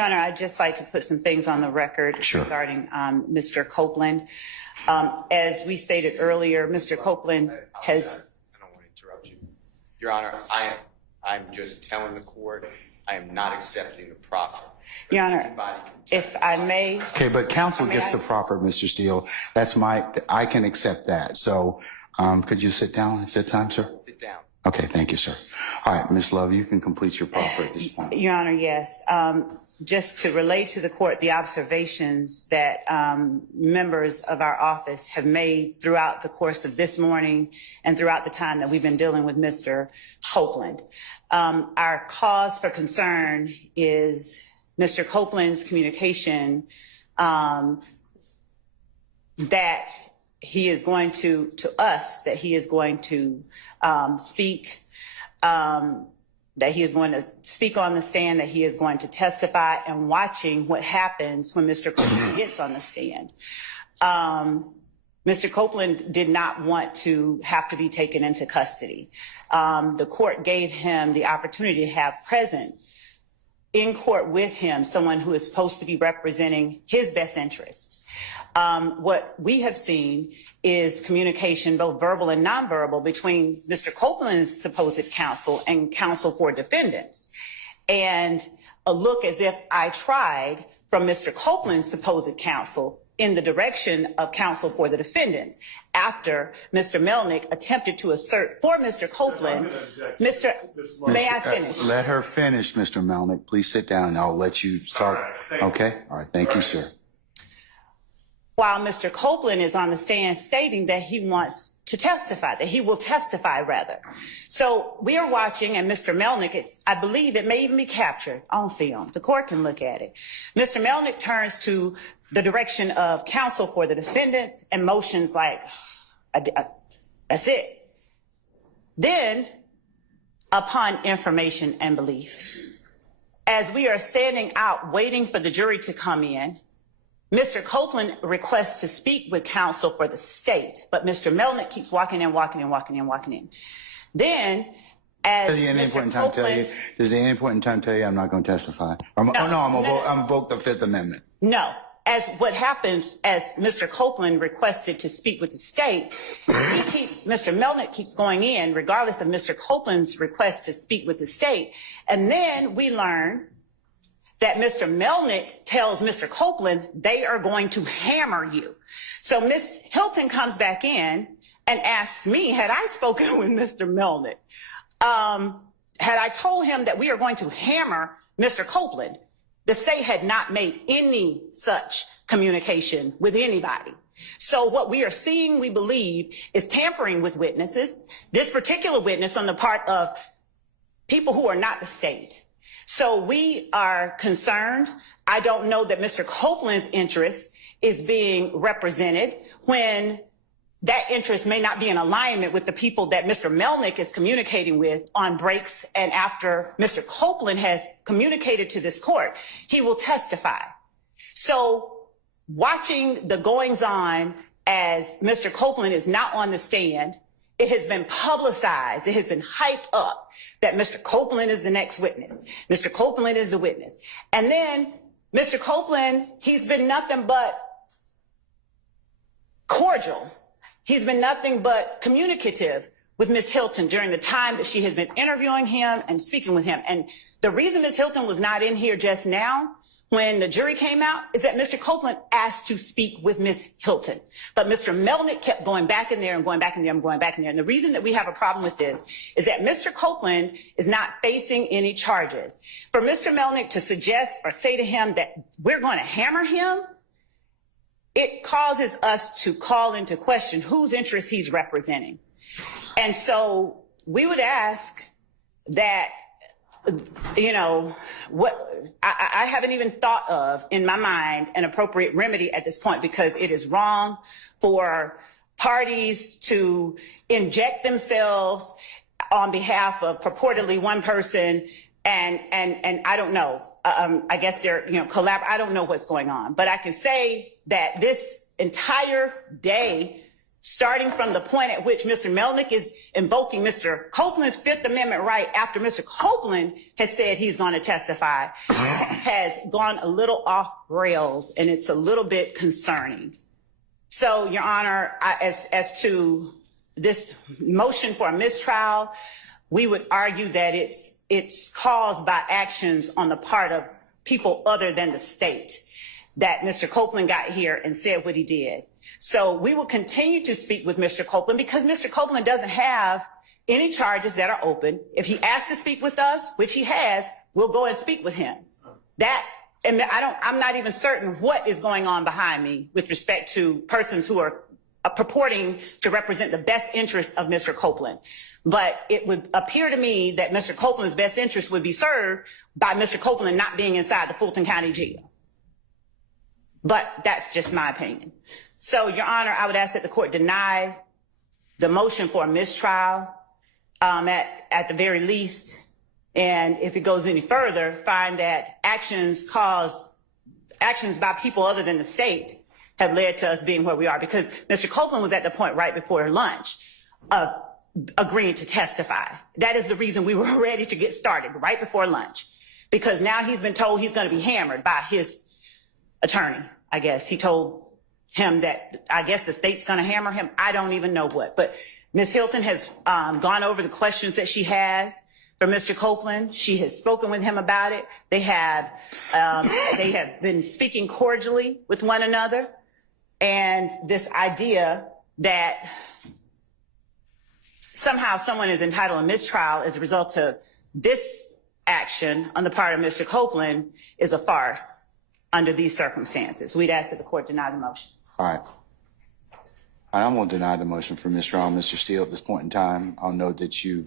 Your Honor, I'd just like to put some things on the record regarding Mr. Copeland. As we stated earlier, Mr. Copeland has... I don't want to interrupt you. Your Honor, I'm just telling the court I am not accepting the proffer. Your Honor, if I may... Okay, but counsel gets the proffer, Mr. Steele. I can accept that. So could you sit down at that time, sir? Sit down. Okay, thank you, sir. All right, Ms. Love, you can complete your proffer at this point. Your Honor, yes. Just to relate to the court the observations that members of our office have made throughout the course of this morning and throughout the time that we've been dealing with Mr. Copeland. Our cause for concern is Mr. Copeland's communication that he is going to us, that he is going to speak, that he is going to speak on the stand, that he is going to testify, and watching what happens when Mr. Copeland gets on the stand. Mr. Copeland did not want to have to be taken into custody. The court gave him the opportunity to have present in court with him someone who is supposed to be representing his best interests. What we have seen is communication, both verbal and nonverbal, between Mr. Copeland's supposed counsel and counsel for defendants. And a look as if I tried from Mr. Copeland's supposed counsel in the direction of counsel for the defendants after Mr. Melnick attempted to assert for Mr. Copeland. May I finish? Let her finish, Mr. Melnick. Please sit down and I'll let you start. Okay? All right. Thank you, sir. While Mr. Copeland is on the stand stating that he wants to testify, that he will testify rather. So we are watching, and Mr. Melnick, I believe it may even be captured on film. The court can look at it. Mr. Melnick turns to the direction of counsel for the defendants and motions like, that's it. Then, upon information and belief, as we are standing out waiting for the jury to come in, Mr. Copeland requests to speak with counsel for the state, but Mr. Melnick keeps walking in. Then, as does he at any point in time tell you I'm not going to testify? I'm invoke the Fifth Amendment. No. As what happens, as Mr. Copeland requested to speak with the state, Mr. Melnick keeps going in regardless of Mr. Copeland's request to speak with the state. And then we learn that Mr. Melnick tells Mr. Copeland they are going to hammer you. So Ms. Hilton comes back in and asks me, had I spoken with Mr. Melnick? Had I told him that we are going to hammer Mr. Copeland? The state had not made any such communication with anybody. So what we are seeing, we believe, is tampering with witnesses, this particular witness on the part of people who are not the state. So we are concerned. I don't know that Mr. Copeland's interest is being represented when that interest may not be in alignment with the people that Mr. Melnick is communicating with on breaks, and after Mr. Copeland has communicated to this court, he will testify. So watching the goings on as Mr. Copeland is not on the stand, it has been publicized, it has been hyped up that Mr. Copeland is the next witness. Mr. Copeland is the witness. And then Mr. Copeland, he's been nothing but cordial. He's been nothing but communicative with Ms. Hilton during the time that she has been interviewing him and speaking with him. And the reason Ms. Hilton was not in here just now when the jury came out is that Mr. Copeland asked to speak with Ms. Hilton. But Mr. Melnick kept going back in there and going back in there and going back in there. And the reason that we have a problem with this is that Mr. Copeland is not facing any charges. For Mr. Melnick to suggest or say to him that we're going to hammer him, it causes us to call into question whose interests he's representing. And so we would ask that, you know, what I haven't even thought of in my mind an appropriate remedy at this point, because it is wrong for parties to inject themselves on behalf of purportedly one person. And I don't know, I guess they're, you know, I don't know what's going on, but I can say that this entire day starting from the point at which Mr. Melnick is invoking Mr. Copeland's Fifth Amendment right after Mr. Copeland has said he's going to testify, has gone a little off rails, and it's a little bit concerning. So, Your Honor, as to this motion for a mistrial, we would argue that it's caused by actions on the part of people other than the state, that Mr. Copeland got here and said what he did. So we will continue to speak with Mr. Copeland because Mr. Copeland doesn't have any charges that are open. If he asks to speak with us, which he has, we'll go and speak with him. And I'm not even certain what is going on behind me with respect to persons who are purporting to represent the best interest of Mr. Copeland. But it would appear to me that Mr. Copeland's best interest would be served by Mr. Copeland not being inside the Fulton County Jail. But that's just my opinion. So, Your Honor, I would ask that the court deny the motion for a mistrial at the very least. And if it goes any further, find that actions by people other than the state have led to us being where we are. Because Mr. Copeland was at the point right before lunch of agreeing to testify. That is the reason we were ready to get started right before lunch. Because now he's been told he's going to be hammered by his attorney, I guess. He told him that, I guess, the state's going to hammer him. I don't even know what. But Ms. Hilton has gone over the questions that she has for Mr. Copeland. She has spoken with him about it. They have been speaking cordially with one another. And this idea that somehow someone is entitled to a mistrial as a result of this action on the part of Mr. Copeland is a farce under these circumstances. We'd ask that the court deny the motion. All right. I'm going to deny the motion for mistrial. Mr. Steele, at this point in time, I'll note that you've